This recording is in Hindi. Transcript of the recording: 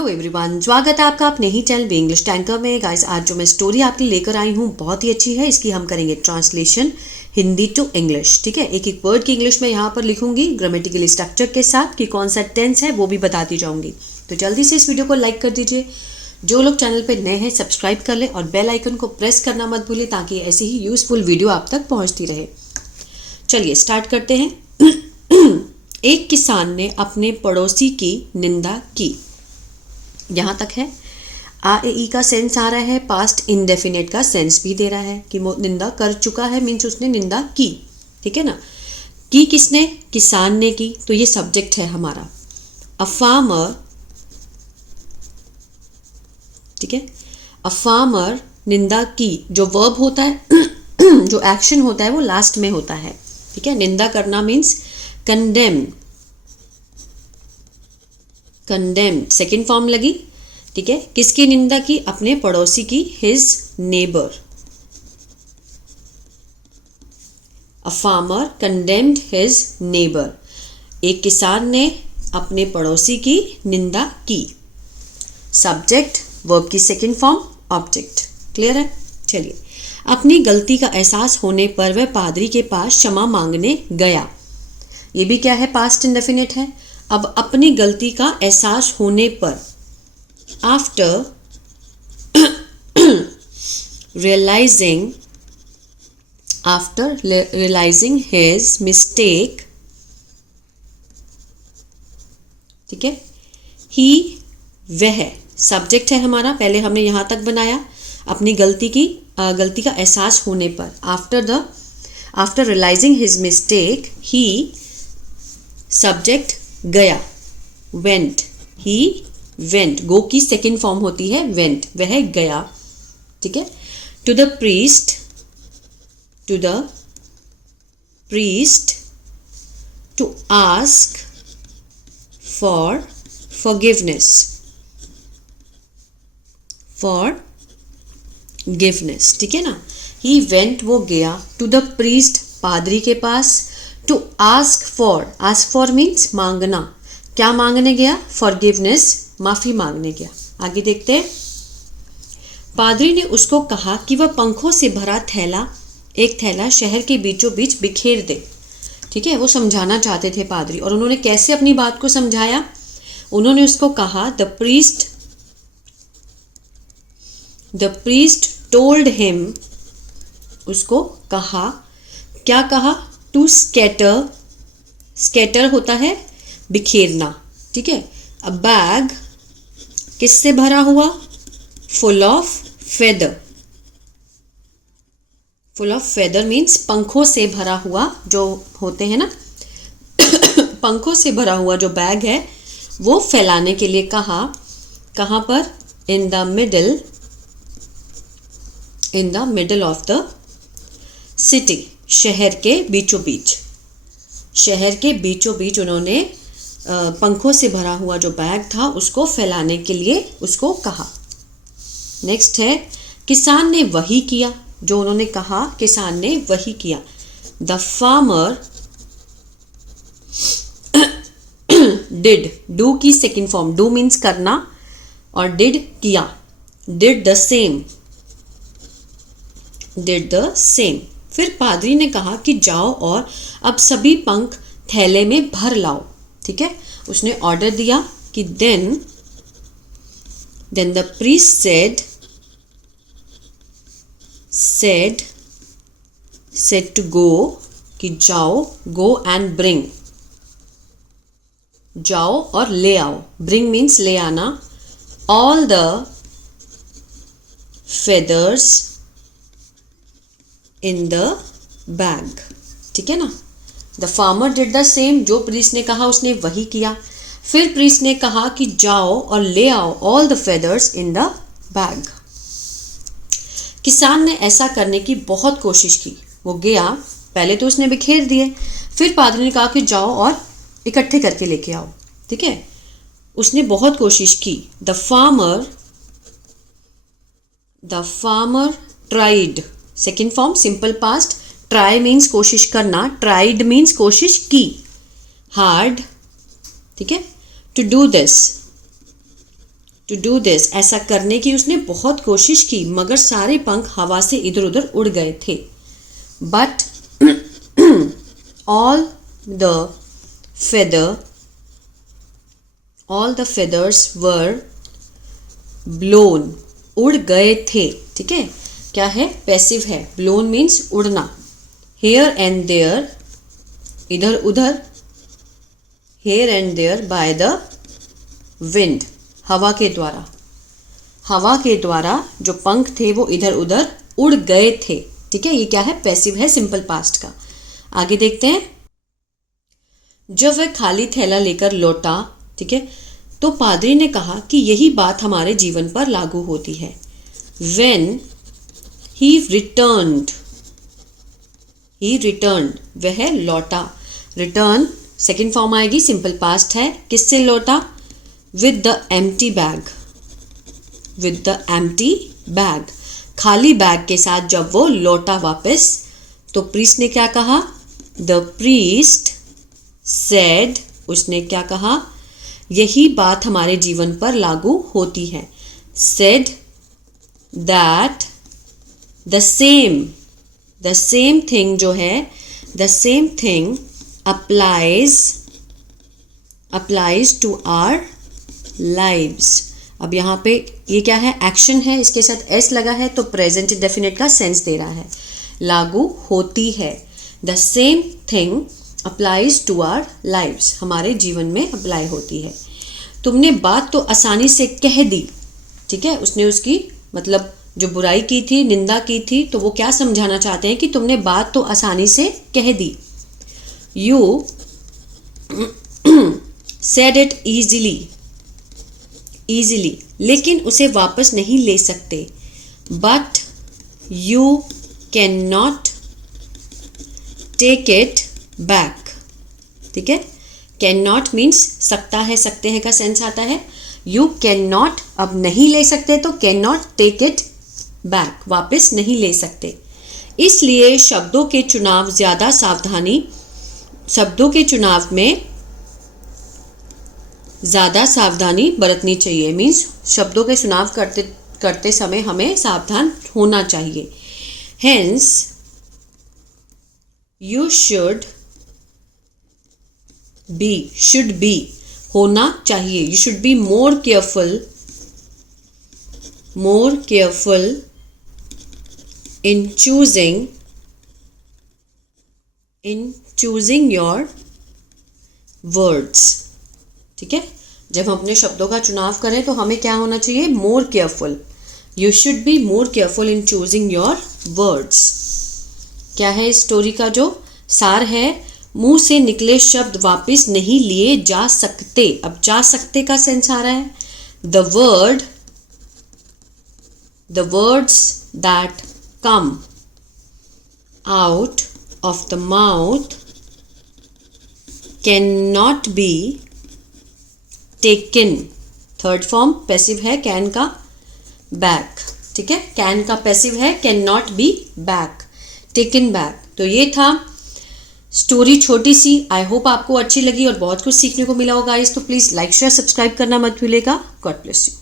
हेलो एवरीवन, स्वागत है आपका अपने ही चैनल इंग्लिश टैंकर में। गाइस, आज जो मैं स्टोरी आपके लिए लेकर आई हूँ बहुत ही अच्छी है। इसकी हम करेंगे ट्रांसलेशन हिंदी टू इंग्लिश। ठीक है, एक एक वर्ड की इंग्लिश में यहाँ पर लिखूंगी ग्रामेटिकल स्ट्रक्चर के साथ कि कौन सा टेंस है वो भी बताती जाऊंगी। तो जल्दी से इस वीडियो को लाइक कर दीजिए। जो लोग चैनल पर नए हैं सब्सक्राइब कर ले और बेल आइकन को प्रेस करना मत भूलिए ताकि ऐसी ही यूजफुल वीडियो आप तक पहुँचती रहे। चलिए स्टार्ट करते हैं। एक किसान ने अपने पड़ोसी की निंदा की। यहाँ तक है। आ ए ई का सेंस आ रहा है, पास्ट इंडेफिनेट का सेंस भी दे रहा है कि वो निंदा कर चुका है, मीन्स उसने निंदा की। ठीक है ना। की किसने? किसान ने की, तो ये सब्जेक्ट है हमारा। अ फार्मर, ठीक है, अ फार्मर निंदा की, जो वर्ब होता है जो एक्शन होता है वो लास्ट में होता है। ठीक है, निंदा करना means condemn, condemn second form लगी। ठीक है, किसकी निंदा की? अपने पड़ोसी की, his neighbour. A farmer condemned his neighbour. एक किसान ने अपने पड़ोसी की निंदा की। सब्जेक्ट वर्ब की सेकेंड फॉर्म ऑब्जेक्ट। क्लियर है? चलिए, अपनी गलती का एहसास होने पर वह पादरी के पास क्षमा मांगने गया। ये भी क्या है? पास्ट इंडेफिनिट है। अब अपनी गलती का एहसास होने पर, आफ्टर रियलाइजिंग हिज मिस्टेक, ठीक है, ही वह सब्जेक्ट है हमारा। पहले हमने यहां तक बनाया अपनी गलती का एहसास होने पर। आफ्टर रियलाइजिंग हिज मिस्टेक ही सब्जेक्ट गया, वेंट, ही वेंट, गो की सेकेंड फॉर्म होती है वेंट, वह गया। ठीक है, to the priest to ask for forgiveness. ठीक है ना। ही वेंट, वो गया, टू द प्रीस्ट, पादरी के पास, टू आस्क फॉर मीन्स मांगना। क्या मांगने गया? फॉरगिवनेस, माफी मांगने गया। आगे देखते हैं। पादरी ने उसको कहा कि वह पंखों से भरा एक थैला शहर के बीचों बीच बिखेर दे। ठीक है, वो समझाना चाहते थे पादरी। और उन्होंने कैसे अपनी बात को समझाया? उन्होंने उसको कहा, द प्रीस्ट टोल्ड हिम, उसको कहा, क्या कहा? टू स्कैटर होता है बिखेरना। ठीक है, अ बैग किससे भरा हुआ? फुल ऑफ फेदर मीन्स पंखों से भरा हुआ, जो होते हैं ना पंखों से भरा हुआ जो बैग है वो फैलाने के लिए कहा। कहाँ पर? In the middle of the city, शहर के बीचों बीच उन्होंने पंखों से भरा हुआ जो बैग था उसको फैलाने के लिए उसको कहा। नेक्स्ट है, किसान ने वही किया, जो उन्होंने कहा किसान ने वही किया। द फार्मर डिड, डू की सेकेंड फॉर्म, डू मीन्स करना और डिड किया, डिड द सेम। फिर पादरी ने कहा कि जाओ और अब सभी पंख थैले में भर लाओ। ठीक है, उसने ऑर्डर दिया कि then the priest said to go, कि जाओ, गो एंड ब्रिंग, जाओ और ले आओ, ब्रिंग मीन्स ले आना, all the feathers in the bag. ठीक है ना। The farmer did the same, जो प्रीस्ट ने कहा उसने वही किया। फिर प्रीस्ट ने कहा कि जाओ और ले आओ all the feathers in the bag. किसान ने ऐसा करने की बहुत कोशिश की। वो गया, पहले तो उसने बिखेर दिए, फिर पादरी ने कहा कि जाओ और इकट्ठे करके लेके आओ। ठीक है, उसने बहुत कोशिश की। The farmer tried, second form simple past, try means कोशिश करना, ट्राइड मीन्स कोशिश की, हार्ड। ठीक है, to do this, to do this, ऐसा करने की उसने बहुत कोशिश की मगर सारे पंख हवा से इधर उधर उड़ गए थे। But all the feathers were blown, उड़ गए थे। ठीक है, क्या है, पैसिव है। ब्लोन मीन्स उड़ना। हेयर एंड देयर, इधर उधर, here and there by the wind, हवा के द्वारा। हवा के द्वारा जो पंख थे वो इधर उधर उड़ गए थे। ठीक है, ये क्या है, पैसिव है, सिंपल पास्ट का। आगे देखते हैं। जब वह खाली थैला लेकर लौटा, ठीक है, तो पादरी ने कहा कि यही बात हमारे जीवन पर लागू होती है। When he returned, वह लौटा। रिटर्न सेकेंड फॉर्म आएगी, सिंपल पास्ट है। किससे लौटा? विद द एम्प्टी बैग, खाली बैग के साथ जब वो लौटा वापस, तो प्रीस्ट ने क्या कहा? द प्रीस्ट सेड, उसने क्या कहा? यही बात हमारे जीवन पर लागू होती है। Said that the same thing जो है, the same thing applies to our lives. अब यहाँ पे ये क्या है, एक्शन है, इसके साथ एस लगा है तो प्रेजेंट इंडेफिनिट का सेंस दे रहा है। लागू होती है, the same thing applies to our lives, हमारे जीवन में अप्लाई होती है। तुमने बात तो आसानी से कह दी। ठीक है, उसने उसकी मतलब जो बुराई की थी, निंदा की थी, तो वो क्या समझाना चाहते हैं कि तुमने बात तो आसानी से कह दी। यू सेड इट ईजिली, लेकिन उसे वापस नहीं ले सकते। But you can not take it back. ठीक है, कैन नॉट मीन्स सकता है, सकते हैं का सेंस आता है। यू कैन नॉट, अब नहीं ले सकते तो can not take it back, वापस नहीं ले सकते। इसलिए शब्दों के चुनाव में ज़्यादा सावधानी बरतनी चाहिए। मीन्स शब्दों के चुनाव करते समय हमें सावधान होना चाहिए। हेंस यू शुड बी होना चाहिए। You should be more careful in choosing your words। ठीक है, जब हम अपने शब्दों का चुनाव करें तो हमें क्या होना चाहिए? More careful. You should be more careful in choosing your words. क्या है इस स्टोरी का जो सार है? मुंह से निकले शब्द वापस नहीं लिए जा सकते। अब जा सकते का सेंस आ रहा है। the words that come out of the mouth cannot be taken। Third form passive है कैन का, बैक। ठीक है, कैन का पैसिव है, can not be back, taken back. तो ये था स्टोरी छोटी सी। आई होप आपको अच्छी लगी और बहुत कुछ सीखने को मिला होगा गाइस। तो प्लीज़ लाइक शेयर सब्सक्राइब करना मत भूलिएगा। God bless you.